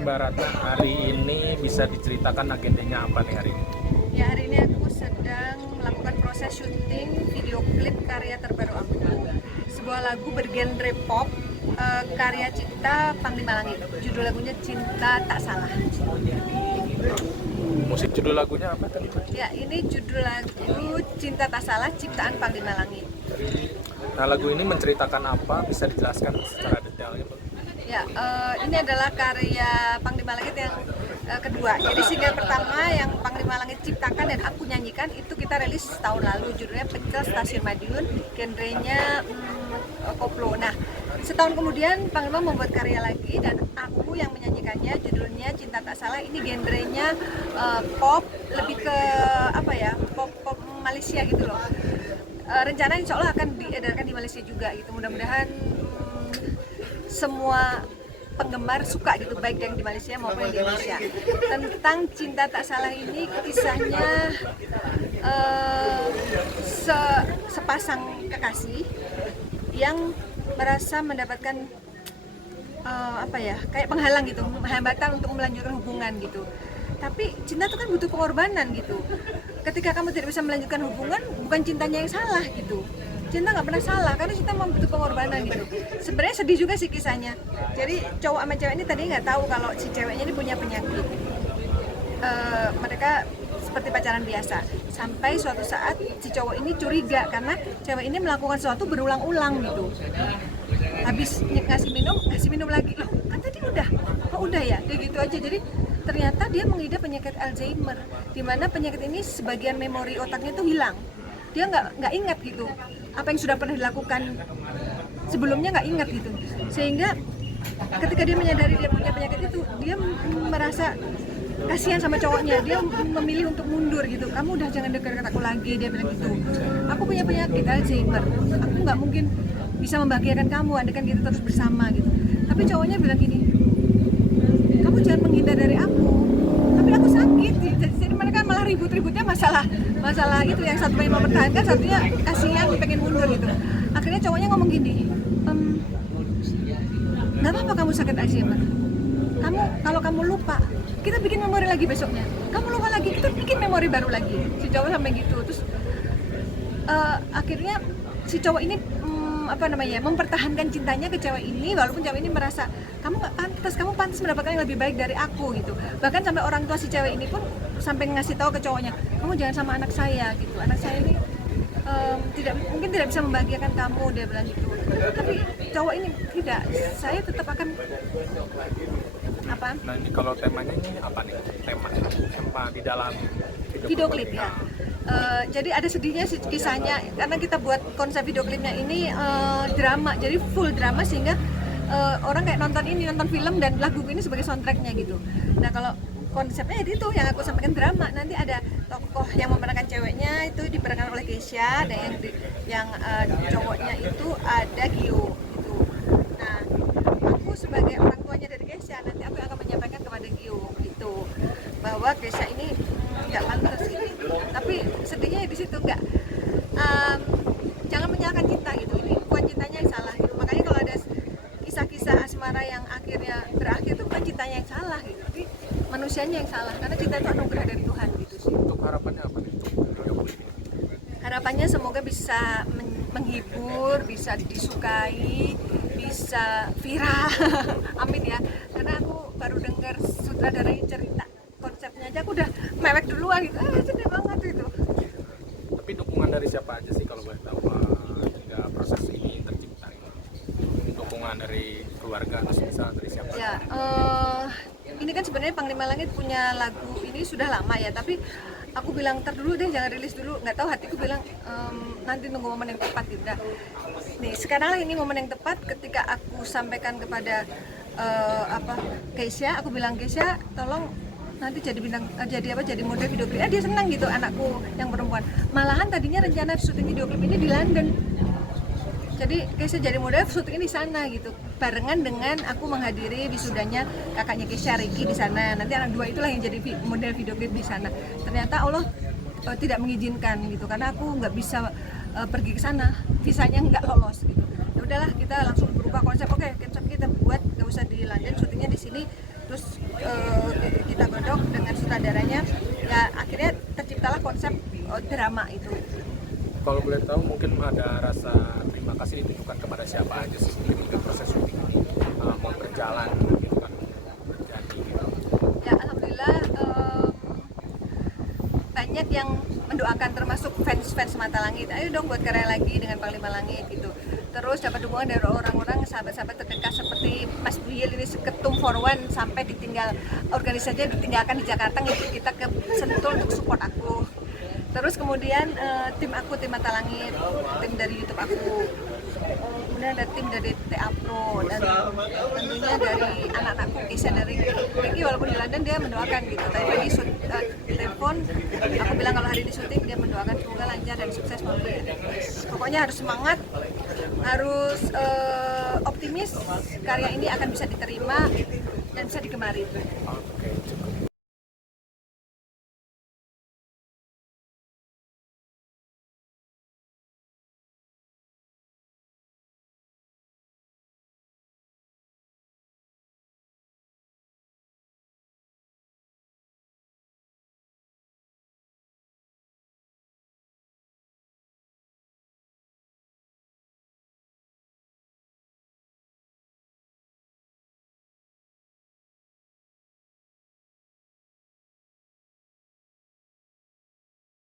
Mbak Ratna, hari ini bisa diceritakan agendanya apa nih hari ini? Ya, hari ini aku sedang melakukan proses syuting video klip karya terbaru aku. Sebuah lagu bergenre pop, karya cipta Panglima Langit. Judul lagunya Cinta Tak Salah. Musik judul lagunya apa tadi? Ya, ini judul lagu Cinta Tak Salah ciptaan Panglima Langit. Nah, lagu ini menceritakan apa? Bisa dijelaskan secara detailnya, Mbak? Ya, ini adalah karya Panglima Langit yang kedua. Jadi single pertama yang Panglima Langit ciptakan dan aku nyanyikan itu kita rilis tahun lalu. Judulnya Pecel Stasiun Madiun, genrenya koplo. Nah, setahun kemudian Panglima membuat karya lagi dan aku yang menyanyikannya. Judulnya Cinta Tak Salah. Ini genrenya pop, lebih ke apa ya? Pop Malaysia gitu loh. Rencana insya Allah akan diedarkan di Malaysia juga gitu. Mudah-mudahan semua penggemar suka gitu, baik yang di Malaysia maupun yang di Indonesia. Tentang Cinta Tak Salah ini kisahnya sepasang kekasih yang merasa mendapatkan apa ya, kayak penghalang gitu, hambatan untuk melanjutkan hubungan gitu. Tapi cinta itu kan butuh pengorbanan gitu. Ketika kamu tidak bisa melanjutkan hubungan, bukan cintanya yang salah gitu. Cinta nggak pernah salah karena cinta membutuh pengorbanan gitu. Sebenarnya sedih juga sih kisahnya. Jadi cowok sama cewek ini tadi nggak tahu kalau si ceweknya ini punya penyakit. Mereka seperti pacaran biasa. Sampai suatu saat si cowok ini curiga karena cewek ini melakukan sesuatu berulang-ulang gitu. Habis ngasih minum lagi. Loh, kan tadi udah. Oh udah ya, kayak gitu aja. Jadi ternyata dia mengidap penyakit Alzheimer, di mana penyakit ini sebagian memori otaknya itu hilang. Dia nggak ingat gitu apa yang sudah pernah dilakukan sebelumnya, nggak ingat gitu. Sehingga ketika dia menyadari dia punya penyakit itu, dia merasa kasihan sama cowoknya. Dia memilih untuk mundur gitu. Kamu udah jangan dekat aku lagi, dia bilang gitu. Aku punya penyakit Alzheimer, aku nggak mungkin bisa membahagiakan kamu andaikan kita terus bersama gitu. Tapi cowoknya bilang gini, kamu jangan menghindar dari aku, tapi aku sakit. Jadi mereka malah ribut-ributnya masalah itu, yang satu pengen mempertahankan, satunya kasihan pengen mundur gitu. Akhirnya cowoknya ngomong gini, nggak apa-apa kamu sakit Alzheimer, kalau kamu lupa kita bikin memori lagi besoknya, kamu lupa lagi kita bikin memori baru lagi. Si cowok sampai gitu. Terus akhirnya si cowok ini mempertahankan cintanya ke cewek ini, walaupun cewek ini merasa kamu pantas mendapatkan yang lebih baik dari aku gitu. Bahkan sampai orang tua si cewek ini pun sampai ngasih tahu ke cowoknya, kamu jangan sama anak saya gitu, anak saya ini mungkin tidak bisa membahagiakan kamu, dia bilang gitu. Tapi cowok ini tidak, saya tetap akan apa? Nah, ini kalau temanya ini apa nih? Tema di dalam video klip ya. Jadi ada sedihnya kisahnya karena kita buat konsep video klipnya ini drama, jadi full drama sehingga orang kayak nonton film dan lagu ini sebagai soundtracknya gitu. Nah kalau konsepnya itu yang aku sampaikan drama, nanti ada tokoh yang memerankan ceweknya itu diperankan oleh Keisha dan yang cowoknya itu ada Gio gitu. Nah aku sebagai orang tuanya dari Keisha, nanti aku akan menyampaikan kepada Gio gitu bahwa Keisha ini nggak pantas ini. Tapi sedihnya di situ jangan menyalahkan cinta gitu. Ini bukan cintanya yang salah gitu. Makanya kalau ada kisah-kisah asmara yang akhirnya berakhir itu bukan cintanya yang salah gitu, tapi manusianya yang salah, karena cinta itu anugerah dari Tuhan gitu sih. Untuk harapannya apa nih? Harapannya semoga bisa menghibur, bisa disukai, bisa viral. Amin ya. Karena aku baru dengar sutradaranya cerita konsepnya aja aku udah mewek duluan gitu. Sedih banget gitu. Tapi dukungan dari siapa aja sih kalau boleh tahu hingga proses ini tercipta ini? Dukungan dari keluarga atau misalnya dari siapa? Ya, ini kan sebenarnya Panglima Langit punya lagu ini sudah lama ya, tapi aku bilang ntar dulu deh, jangan rilis dulu. Nggak tahu, hatiku bilang nanti nunggu momen yang tepat gitu. Nah, nih sekarang ini momen yang tepat ketika aku sampaikan kepada Keisha, aku bilang Keisha tolong nanti jadi model video klip. Dia senang gitu, anakku yang perempuan. Malahan tadinya rencana syuting video klip ini di London. Jadi Keisha jadi model syutingnya di sana gitu. Barengan dengan aku menghadiri wisudanya kakaknya Keisha, Ricky di sana. Nanti anak dua itulah yang jadi model video klip di sana. Ternyata Allah tidak mengizinkan gitu karena aku nggak bisa pergi ke sana, visanya nggak lolos gitu. Ya udahlah, kita langsung berubah konsep. Oke, konsep kita buat nggak usah di London, syutingnya di sini terus kita godok dengan sutradaranya, ya akhirnya terciptalah konsep drama itu. Kalau boleh tahu mungkin ada rasa terima kasih ditujukan kepada siapa aja sih ketika proses syuting ini mau berjalan gitu kan, terjadi gitu. Ya alhamdulillah banyak yang mendoakan, termasuk fans Mata Langit, ayo dong buat karya lagi dengan Panglima Langit gitu. Terus dapat dukungan dari orang-orang sahabat-sahabat terdekat seperti Mas Buyil ini, ketum Forwan, sampai ditinggal organisasinya ditinggalkan di Jakarta, ngikut kita ke Sentul untuk support aku. Terus kemudian tim Mata Langit, tim dari YouTube aku, kemudian ada tim dari TA Pro, dan tentunya dari anak-anakku, Kisah dari Ricky, walaupun di London dia mendoakan gitu. Tadi pagi telepon, aku bilang kalau hari ini syuting, dia mendoakan semoga lancar dan sukses. Pokoknya harus semangat, harus optimis, karya ini akan bisa diterima dan bisa digemari. Oke, cukup.